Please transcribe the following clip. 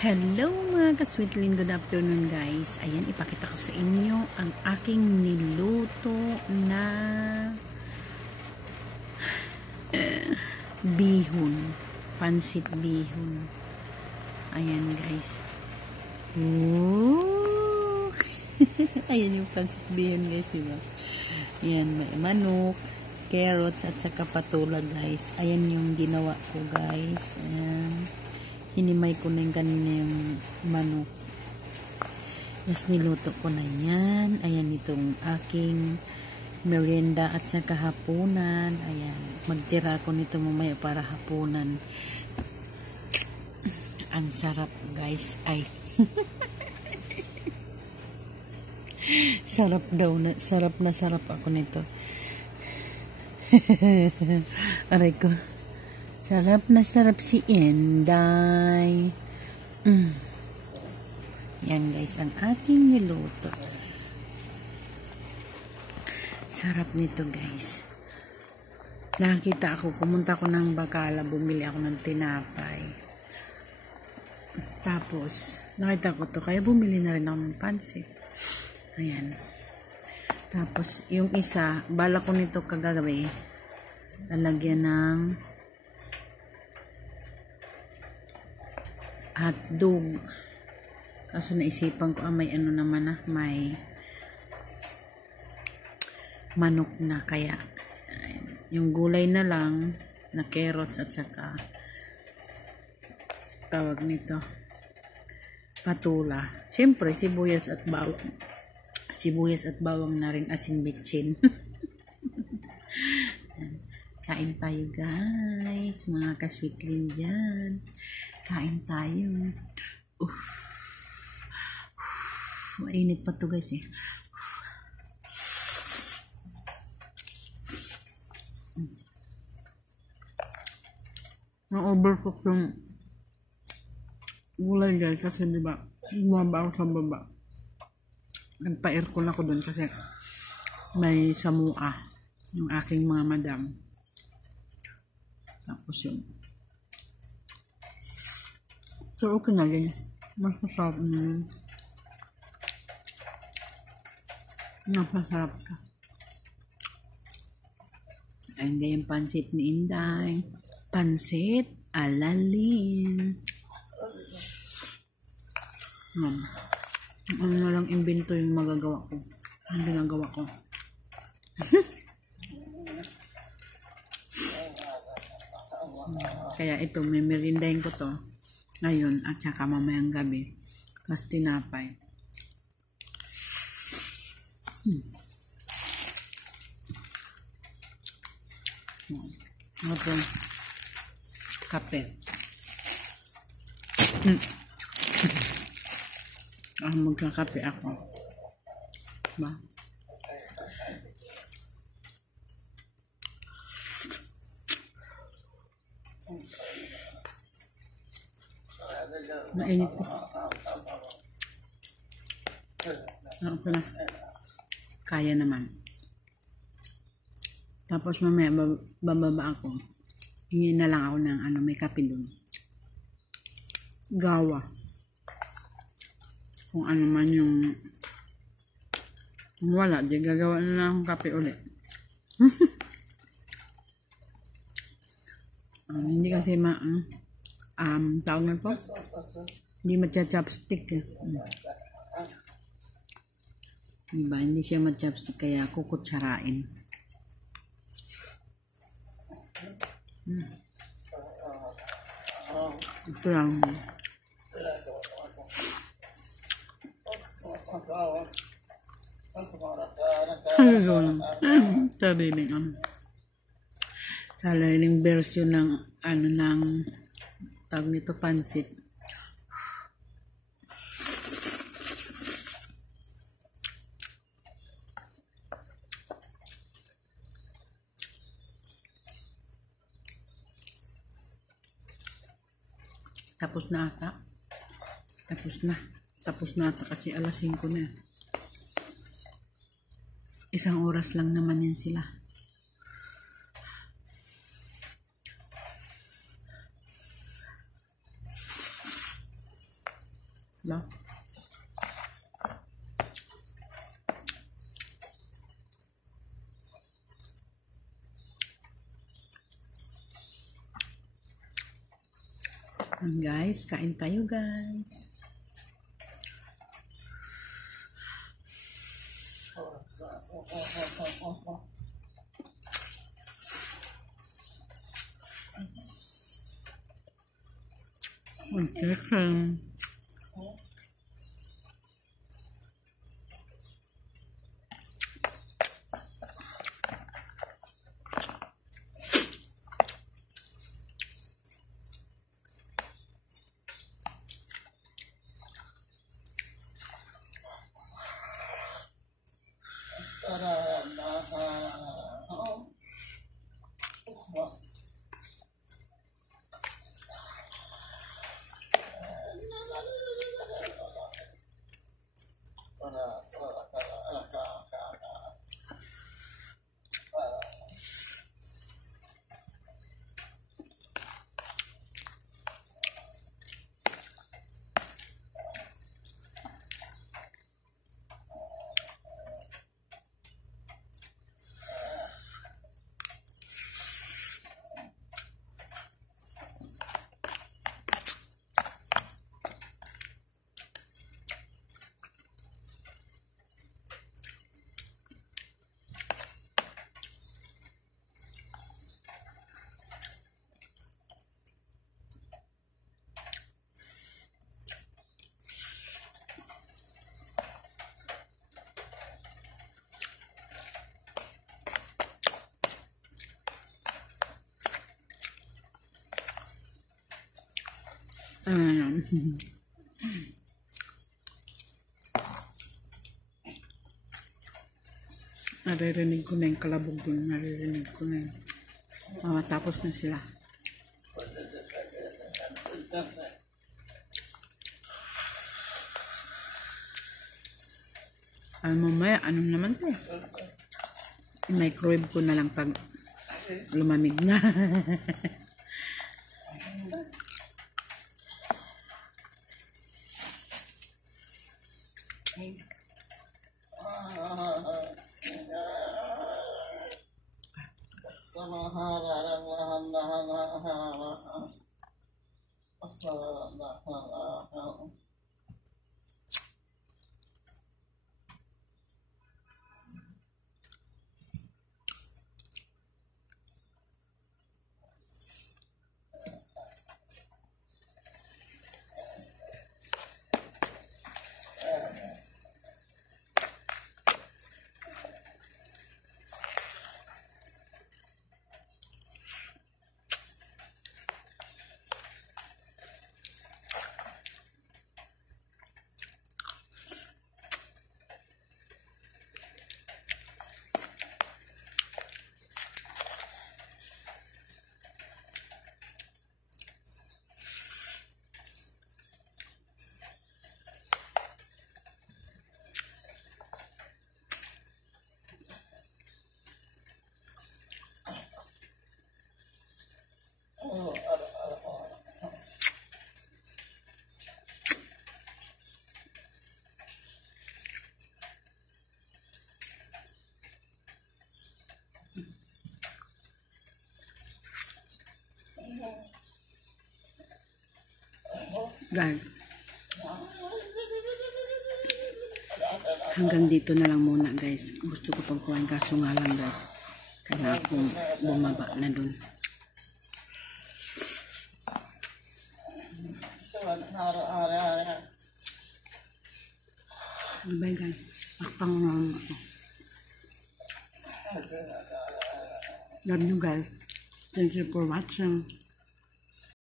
Hello mga ka-sweetlin, good afternoon guys. Ayan, ipakita ko sa inyo ang aking niluto na bihon, pansit bihon. Ayan guys. Ooh. Ayan yung pansit bihon guys, diba? Ayan, may manok, carrots at saka patula guys. Ayan yung ginawa ko guys. Ayan. Hinimay ko na yung kanina yung manok. Yes, niluto ko na yan. Ayan itong aking merienda at saka hapunan. Ayan. Magtira ko nito mamaya para hapunan. Ang sarap guys. Ay. Sarap daw. Sarap na sarap ako nito. Aray ko. Sarap na sarap si Inday. Yan guys, ang aking niluto. Sarap nito guys. Nakakita ako, pumunta ako ng Bacala, bumili ako ng tinapay. Tapos, nakita ko to, kaya bumili na rin ako ng pansit. Ayan. Tapos, yung isa, bala ko nito kagabi, lalagyan ng hotdog. Kaso naisipan ko, may ano naman na, may manok na, kaya yung gulay na lang na carrots at saka tawag nito patula. Siyempre sibuyas at bawang na rin, asin bitchin. Kain tayo guys, mga ka-sweetlin dyan. Kain tayo. Mainit pa to guys eh. Na-overcook yung gulay guys kasi diba bumaba ako sa baba. Nagpa-aircon ako dun kasi may samua yung aking mga madam. Tapos yun. So okay na din. Mas masarap na yun. Napasarap ka. Ayan yung pansit ni Inday. Pansit alalin. Ano na lang imbento yung magagawa ko. Ang ginagawa ko. Kaya ito, may merindahin ko to ngayon at saka mamayang gabi. Kasi tinapay. Ito, kape. Magkakape ako. Ba? Mainit po. Okay na. Kaya naman. Tapos mamaya bababa ako. Hingin na lang ako ng may kape doon. Gawa. Kung ano man yung wala, di gagawa na lang akong kape ulit. Hindi kasi tawag na po? Hindi matcha-chopstick. Diba? Hindi siya matcha-chopstick kaya kukutsarain. Ito lang. Sariling version ng ng tawag nito pansit. Tapos na ata. Tapos na ata kasi alas 5 na. 1 oras lang naman yan sila. No? Guys, kain tayo guys. Chicken. Naririnig ko na yung kalabog dun. Naririnig ko na yun. Matapos na sila. Mamaya, anong naman to? I-microwave ko na lang pag lumamig na. Guys, hanggang dito na lang muna guys. Gusto ko pang kuhain kaso nga lang guys, kaya akong bumaba na dun. Bye guys, akpang naman ako. Love you guys. Thank you for watching.